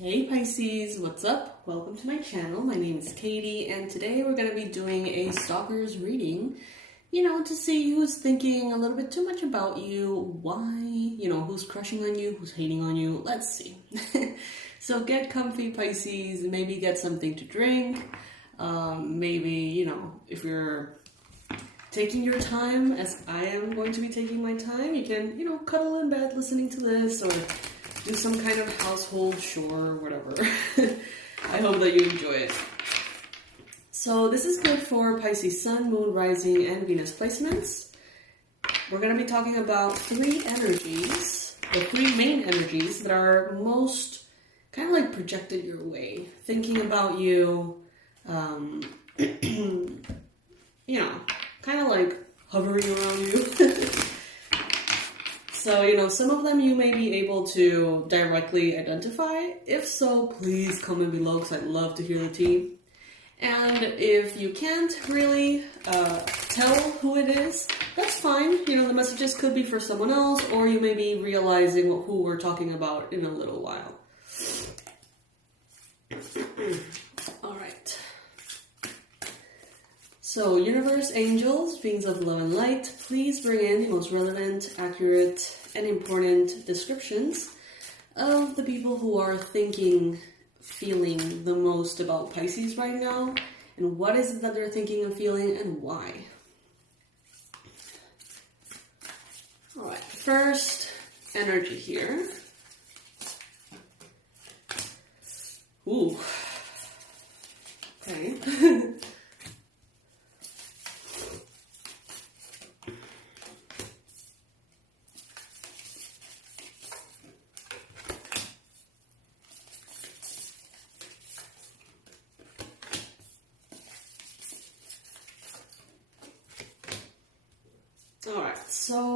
Hey Pisces, what's up? Welcome to my channel. My name is Katie, and today we're going to be doing a stalkers reading, to see who's thinking a little bit too much about you, why, who's crushing on you, who's hating on you. Let's see. So get comfy, Pisces, maybe get something to drink. Maybe, if you're taking your time, as I am going to be taking my time, you can, cuddle in bed listening to this, or do some kind of household chore or whatever. I hope that you enjoy it. So this is good for Pisces Sun, Moon, Rising, and Venus placements. We're going to be talking about three energies, the three main energies that are most kind of like projected your way, thinking about you, kind of like hovering around you. So, some of them you may be able to directly identify. If so, please comment below because I'd love to hear the tea. And if you can't really tell who it is, that's fine. The messages could be for someone else, or you may be realizing who we're talking about in a little while. All right. So, universe, angels, beings of love and light, please bring in the most relevant, accurate, and important descriptions of the people who are thinking, feeling the most about Pisces right now, and what is it that they're thinking and feeling, and why. All right, first energy here. Ooh. Okay. Alright, so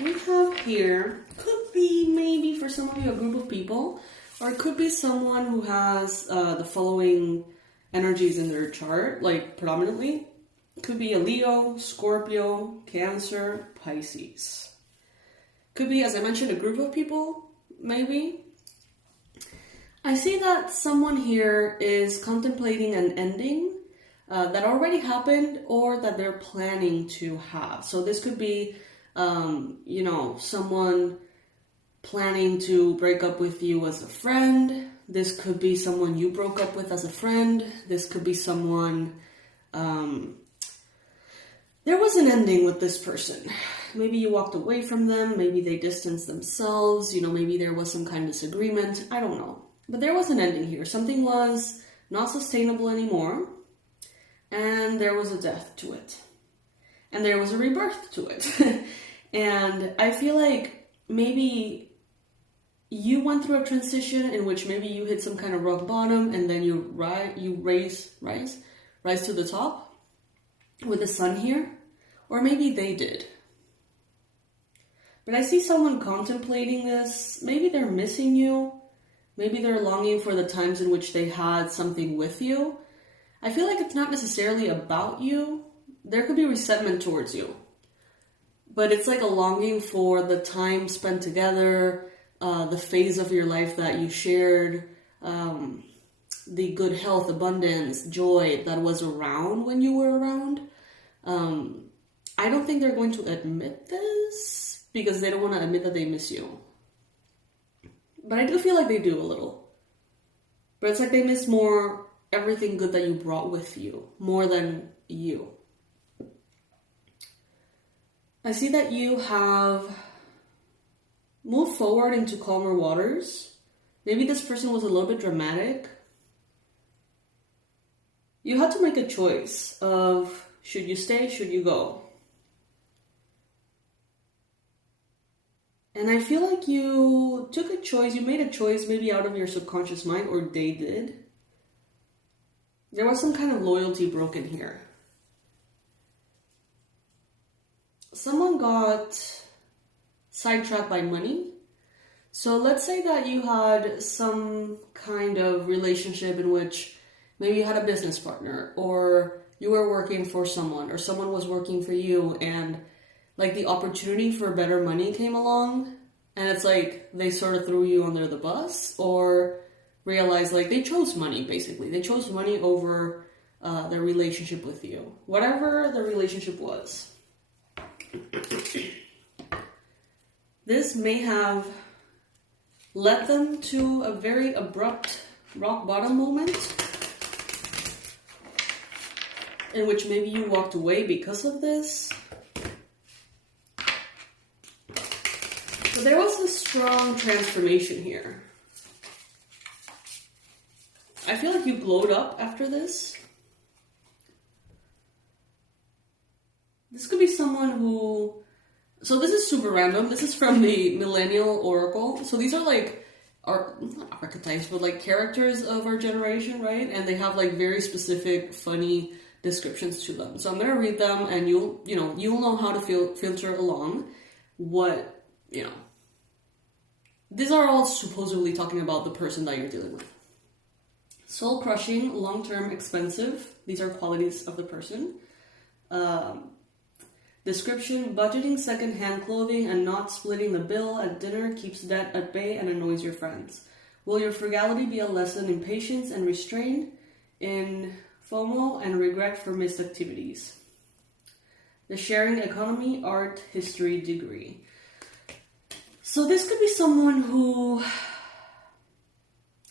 we have here, could be maybe for some of you a group of people, or it could be someone who has the following energies in their chart, like predominantly. Could be a Leo, Scorpio, Cancer, Pisces. Could be, as I mentioned, a group of people, maybe. I see that someone here is contemplating an ending that already happened or that they're planning to have. So this could be, someone planning to break up with you as a friend. This could be someone you broke up with as a friend. This could be someone, there was an ending with this person. Maybe you walked away from them. Maybe they distanced themselves. Maybe there was some kind of disagreement. I don't know. But there was an ending here. Something was not sustainable anymore. And there was a death to it. And there was a rebirth to it. And I feel like maybe you went through a transition in which maybe you hit some kind of rock bottom, and then you rise to the top with the sun here. Or maybe they did. But I see someone contemplating this. Maybe they're missing you. Maybe they're longing for the times in which they had something with you. I feel like it's not necessarily about you. There could be resentment towards you. But it's like a longing for the time spent together, the phase of your life that you shared, the good health, abundance, joy that was around when you were around. I don't think they're going to admit this because they don't want to admit that they miss you. But I do feel like they do a little. But it's like they miss more everything good that you brought with you, more than you. I see that you have moved forward into calmer waters. Maybe this person was a little bit dramatic. You had to make a choice of should you stay, should you go? And I feel like you took a choice, you made a choice maybe out of your subconscious mind, or they did. There was some kind of loyalty broken here. Someone got sidetracked by money. So let's say that you had some kind of relationship in which maybe you had a business partner, or you were working for someone, or someone was working for you, and like the opportunity for better money came along, and it's like they sort of threw you under the bus, or realize like they chose money, basically. They chose money over their relationship with you. Whatever the relationship was. This may have led them to a very abrupt rock bottom moment in which maybe you walked away because of this. But there was a strong transformation here. I feel like you glowed up after this. This could be someone who... So this is super random. This is from the Millennial Oracle. So these are like, not archetypes, but like characters of our generation, right? And they have like very specific, funny descriptions to them. So I'm going to read them and you'll know how to filter along what, These are all supposedly talking about the person that you're dealing with. Soul-crushing, long-term, expensive. These are qualities of the person. Description, budgeting second-hand clothing and not splitting the bill at dinner keeps debt at bay and annoys your friends. Will your frugality be a lesson in patience and restraint, in FOMO and regret for missed activities? The sharing economy, art, history degree. So this could be someone who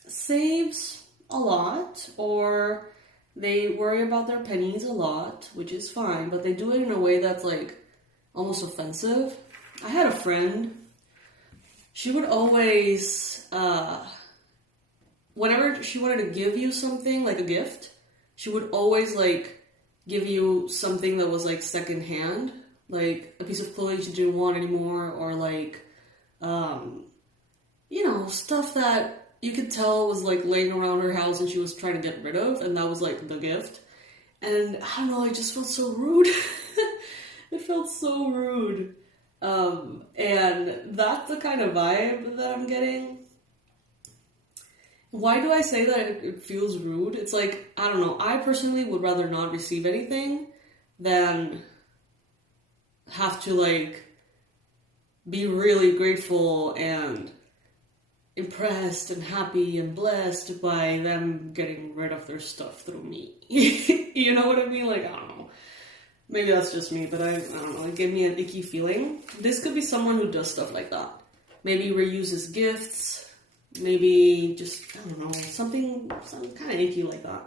saves a lot, or they worry about their pennies a lot, which is fine, but they do it in a way that's like almost offensive. I had a friend, she would always, whenever she wanted to give you something, like a gift, she would always like give you something that was like secondhand, like a piece of clothing she didn't want anymore, or like, stuff that you could tell was like laying around her house and she was trying to get rid of, and that was like the gift. And I don't know, it just felt so rude. It felt so rude. And that's the kind of vibe that I'm getting. Why do I say that it feels rude? It's like, I don't know, I personally would rather not receive anything than have to like be really grateful and impressed and happy and blessed by them getting rid of their stuff through me. You know what I mean? Like, I don't know. Maybe that's just me, but I don't know. It gave me an icky feeling. This could be someone who does stuff like that. Maybe reuses gifts. Maybe just, I don't know, something kind of icky like that.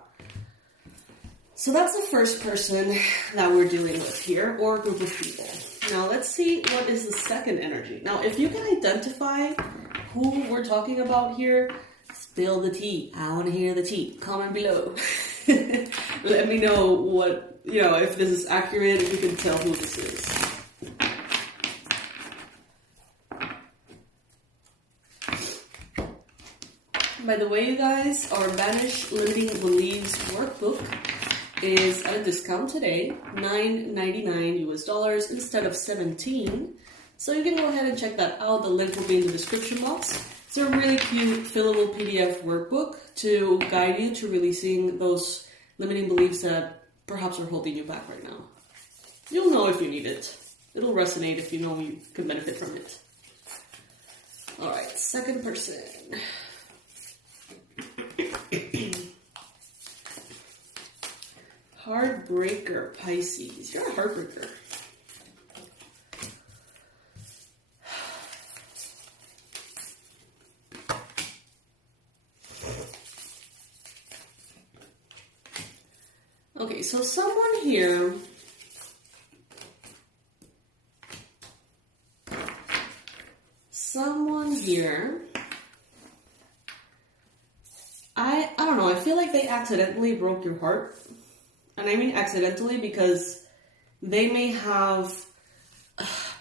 So that's the first person that we're dealing with here, or group of people. Now let's see what is the second energy. Now, if you can identify who we're talking about here, spill the tea. I want to hear the tea. Comment below. Let me know what, if this is accurate, if you can tell who this is. By the way, you guys, our Banish Limiting Beliefs workbook is at a discount today, $9.99 US instead of $17. So you can go ahead and check that out. The link will be in the description box. It's a really cute fillable PDF workbook to guide you to releasing those limiting beliefs that perhaps are holding you back right now. You'll know if you need it. It'll resonate if you know you can benefit from it. Alright, second person. Heartbreaker, Pisces. You're a heartbreaker. Okay, so someone here I don't know, I feel like they accidentally broke your heart. And I mean accidentally because they may have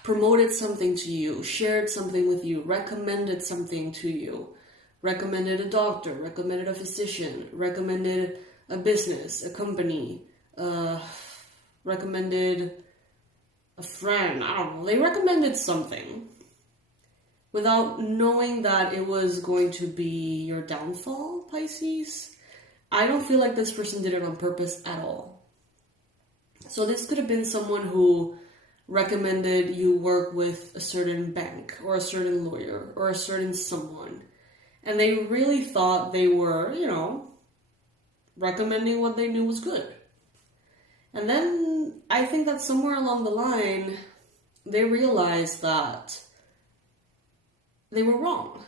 promoted something to you, shared something with you, recommended something to you, recommended a doctor, recommended a physician, recommended a business, a company, recommended a friend, I don't know. They recommended something without knowing that it was going to be your downfall, Pisces. I don't feel like this person did it on purpose at all. So this could have been someone who recommended you work with a certain bank or a certain lawyer or a certain someone. And they really thought they were, you know, recommending what they knew was good. And then I think that somewhere along the line, they realized that they were wrong.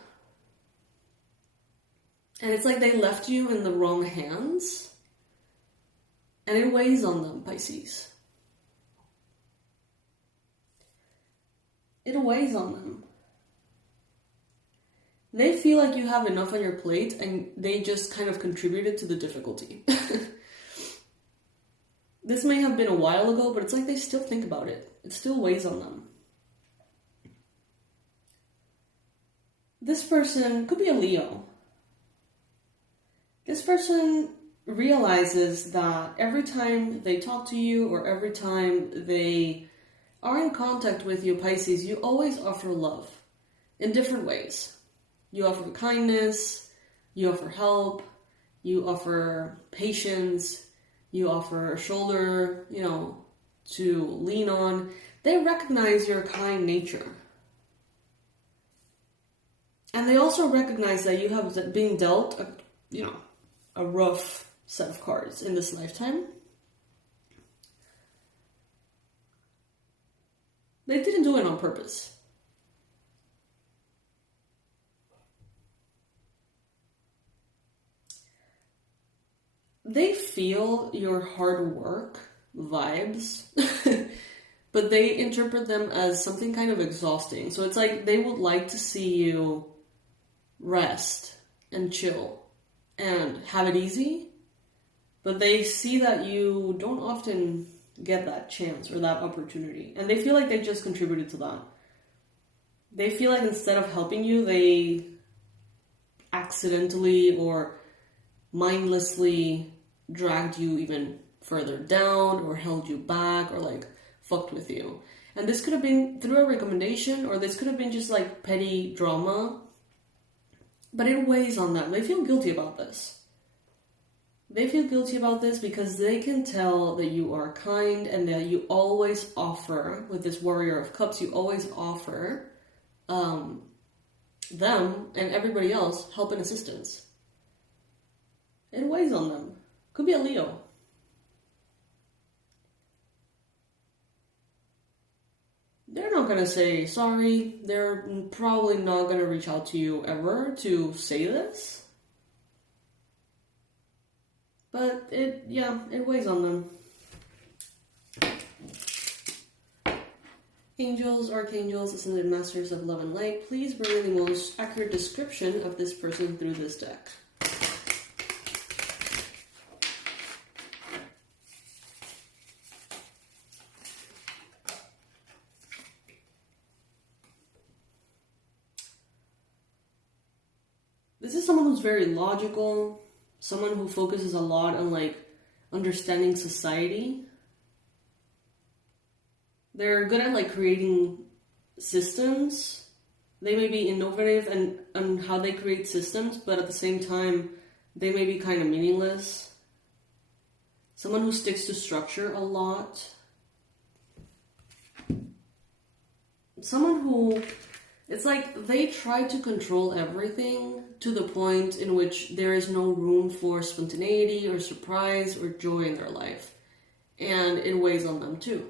And it's like they left you in the wrong hands. And it weighs on them, Pisces. It weighs on them. They feel like you have enough on your plate and they just kind of contributed to the difficulty. This may have been a while ago, but it's like they still think about it. It still weighs on them. This person could be a Leo. This person realizes that every time they talk to you or every time they are in contact with you, Pisces, you always offer love in different ways. You offer kindness, you offer help, you offer patience, you offer a shoulder, you know, to lean on. They recognize your kind nature. And they also recognize that you have been dealt, a rough set of cards in this lifetime. They didn't do it on purpose. They feel your hard work vibes, but they interpret them as something kind of exhausting. So it's like they would like to see you rest and chill and have it easy, but they see that you don't often get that chance or that opportunity. And they feel like they just contributed to that. They feel like instead of helping you, they accidentally or mindlessly dragged you even further down or held you back or like fucked with you. And this could have been through a recommendation or this could have been just like petty drama, but it weighs on them. They feel guilty about this. They feel guilty about this because they can tell that you are kind and that you always offer, with this Warrior of Cups, you always offer them and everybody else help and assistance. It weighs on them. Could be a Leo. They're not going to say sorry. They're probably not going to reach out to you ever to say this. But it weighs on them. Angels, archangels, ascended masters of love and light, please bring me the most accurate description of this person through this deck. This is someone who's very logical, someone who focuses a lot on like understanding society. They're good at like creating systems. They may be innovative and on how they create systems, but at the same time, they may be kind of meaningless. Someone who sticks to structure a lot. Someone who, it's like they try to control everything to the point in which there is no room for spontaneity or surprise or joy in their life. And it weighs on them too.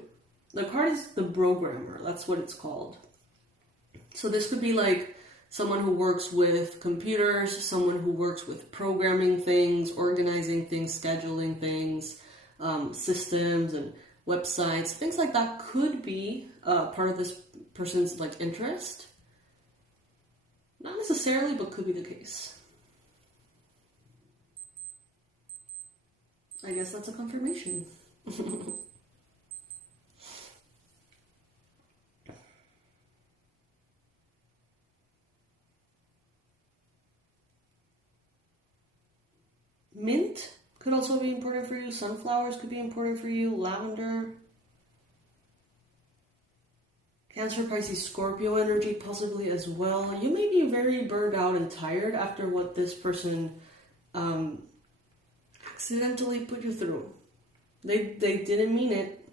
The card is the programmer, that's what it's called. So this could be like someone who works with computers, someone who works with programming things, organizing things, scheduling things, systems and websites, things like that could be part of this person's like interest. Not necessarily, but could be the case. I guess that's a confirmation. Mint could also be important for you. Sunflowers could be important for you. Lavender. Cancer, Pisces, Scorpio energy possibly as well. You may be very burned out and tired after what this person accidentally put you through. They didn't mean it.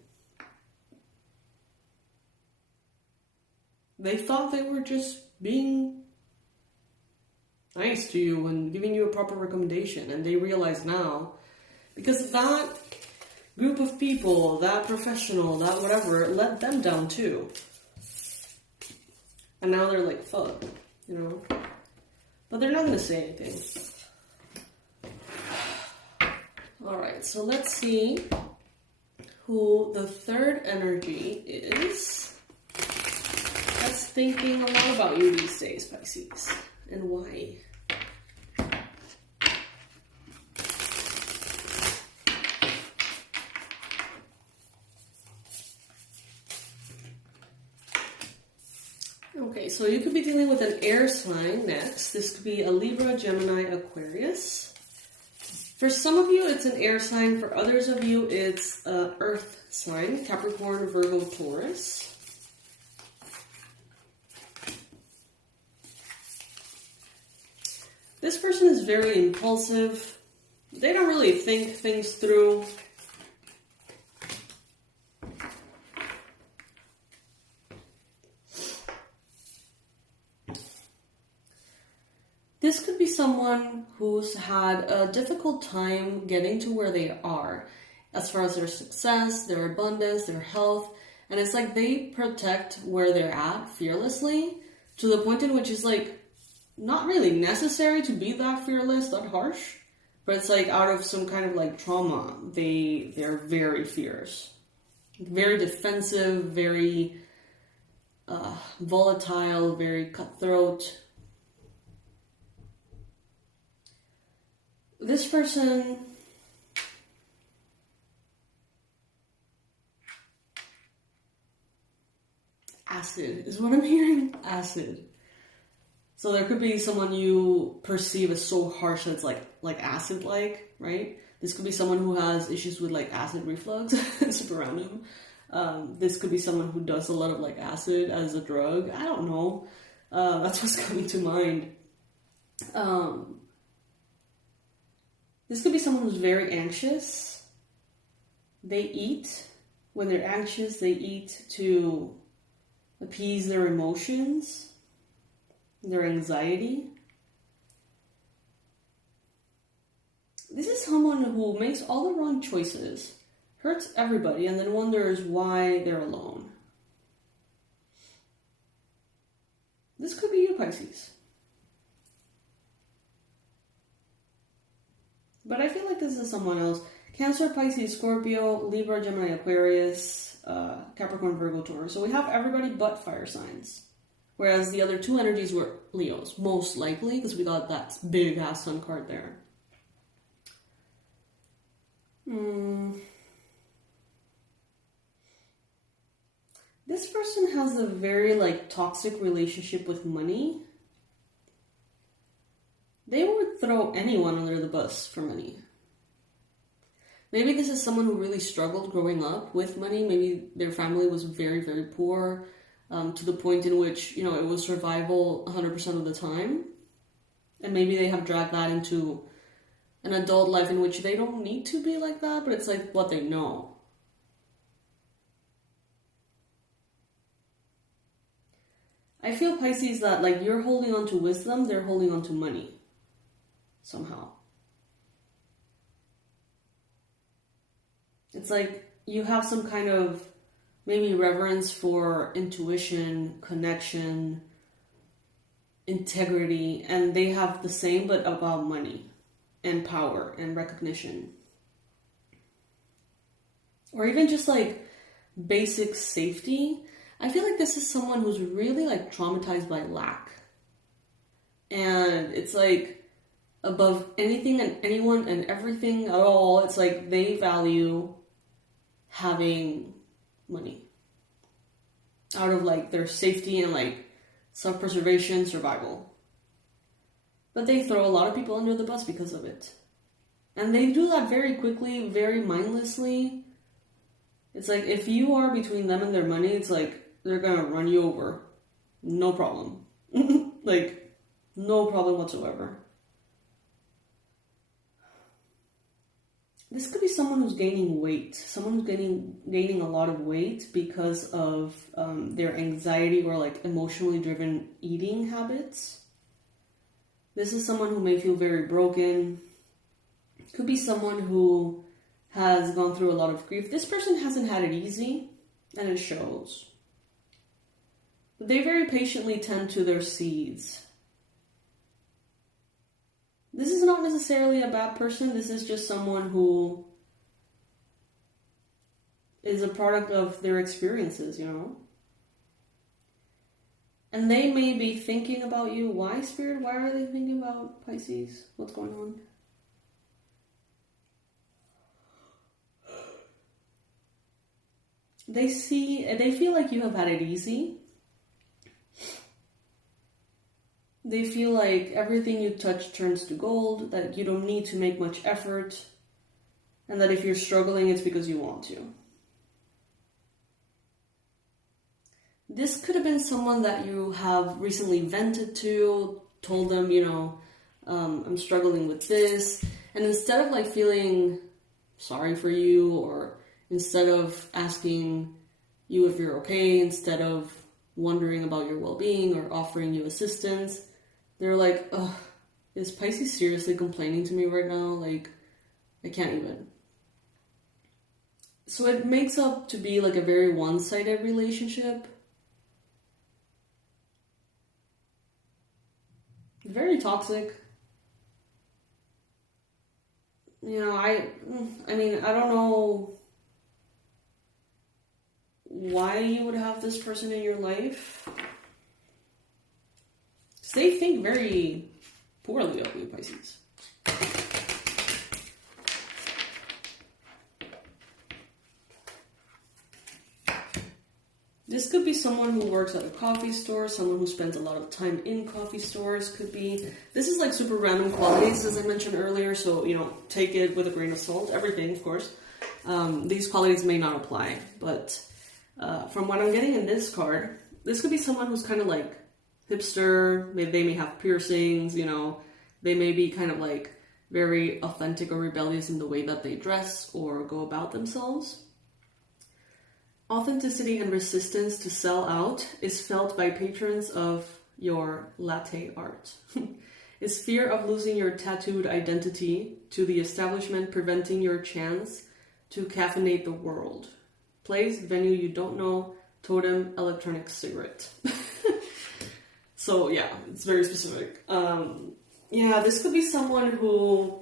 They thought they were just being nice to you and giving you a proper recommendation, and they realize now, because that group of people, that professional, that whatever, let them down too. And now they're like, fuck, you know? But they're not going to say anything. Alright, so let's see who the third energy is that's thinking a lot about you these days, Pisces, and why. Okay, so you could be dealing with an air sign next. This could be a Libra, Gemini, Aquarius. For some of you, it's an air sign. For others of you, it's an earth sign, Capricorn, Virgo, Taurus. This person is very impulsive. They don't really think things through. This could be someone who's had a difficult time getting to where they are, as far as their success, their abundance, their health, and it's like they protect where they're at fearlessly, to the point in which it's like not really necessary to be that fearless, that harsh, but it's like out of some kind of like trauma, they're very fierce, very defensive, very volatile, very cutthroat. This person acid is what I'm hearing. Acid. So there could be someone you perceive as so harsh that it's like acid-like, right? This could be someone who has issues with like acid reflux around him. This could be someone who does a lot of like acid as a drug. I don't know. That's what's coming to mind. This could be someone who's very anxious. They eat. When they're anxious, they eat to appease their emotions, their anxiety. This is someone who makes all the wrong choices, hurts everybody, and then wonders why they're alone. This could be you, Pisces. But I feel like this is someone else. Cancer, Pisces, Scorpio, Libra, Gemini, Aquarius, Capricorn, Virgo, Taurus. So we have everybody but fire signs. Whereas the other two energies were Leos, most likely, because we got that big ass sun card there. This person has a very like toxic relationship with money. They would throw anyone under the bus for money. Maybe this is someone who really struggled growing up with money. Maybe their family was very, very poor, to the point in which, you know, it was survival 100% of the time. And maybe they have dragged that into an adult life in which they don't need to be like that, but it's like what they know. I feel, Pisces, that like you're holding on to wisdom, they're holding on to money. Somehow. It's like you have some kind of maybe reverence for intuition, connection, integrity, and they have the same but about money and power and recognition. Or even just like basic safety. I feel like this is someone who's really like traumatized by lack. And it's like above anything and anyone and everything at all, it's like they value having money out of like their safety and like self-preservation, survival. But they throw a lot of people under the bus because of it. And they do that very quickly, very mindlessly. It's like if you are between them and their money, it's like they're gonna run you over. No problem. Like, no problem whatsoever. This could be someone who's gaining weight, someone who's gaining a lot of weight because of their anxiety or like emotionally driven eating habits. This is someone who may feel very broken. Could be someone who has gone through a lot of grief. This person hasn't had it easy, and it shows. But they very patiently tend to their seeds. This is not necessarily a bad person. This is just someone who is a product of their experiences, you know? And they may be thinking about you. Why, Spirit? Why are they thinking about Pisces? What's going on? They feel like you have had it easy. They feel like everything you touch turns to gold, that you don't need to make much effort, and that if you're struggling, it's because you want to. This could have been someone that you have recently vented to, told them, you know, I'm struggling with this, and instead of like feeling sorry for you, or instead of asking you if you're okay, instead of wondering about your well-being or offering you assistance, they're like, ugh, is Pisces seriously complaining to me right now? Like, I can't even. So it makes up to be like a very one-sided relationship. Very toxic. You know, I mean, I don't know why you would have this person in your life. They think very poorly of you, Pisces. This could be someone who works at a coffee store, someone who spends a lot of time in coffee stores, could be... This is like super random qualities, as I mentioned earlier, so, you know, take it with a grain of salt. Everything, of course. These qualities may not apply, but from what I'm getting in this card, this could be someone who's kind of like hipster. Maybe they may have piercings, you know. They may be kind of like very authentic or rebellious in the way that they dress or go about themselves. Authenticity and resistance to sell out is felt by patrons of your latte art. Is fear of losing your tattooed identity to the establishment preventing your chance to caffeinate the world? Place, venue you don't know, totem, electronic cigarette. So yeah, it's very specific. Yeah, this could be someone who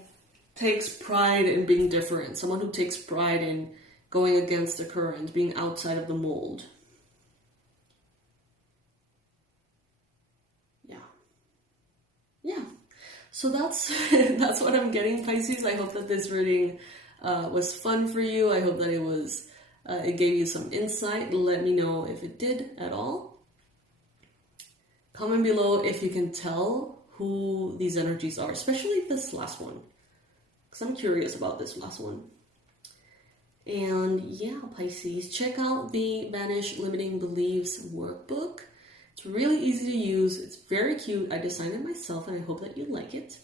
takes pride in being different. Someone who takes pride in going against the current, being outside of the mold. Yeah. So that's that's what I'm getting, Pisces. I hope that this reading was fun for you. I hope that it gave you some insight. Let me know if it did at all. Comment below if you can tell who these energies are, especially this last one, because I'm curious about this last one. And yeah, Pisces, check out the Banish Limiting Beliefs workbook. It's really easy to use. It's very cute. I designed it myself and I hope that you like it.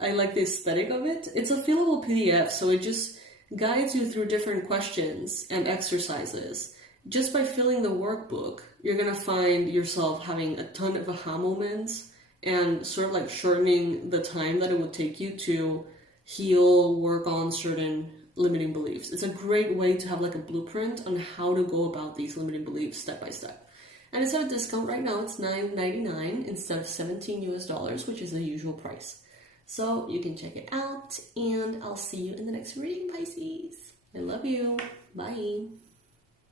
I like the aesthetic of it. It's a fillable PDF, so it just guides you through different questions and exercises. Just by filling the workbook, you're going to find yourself having a ton of aha moments and sort of like shortening the time that it would take you to heal, work on certain limiting beliefs. It's a great way to have like a blueprint on how to go about these limiting beliefs step by step. And it's at a discount right now. It's $9.99 instead of $17 US, which is the usual price. So you can check it out, and I'll see you in the next reading, Pisces. I love you. Bye.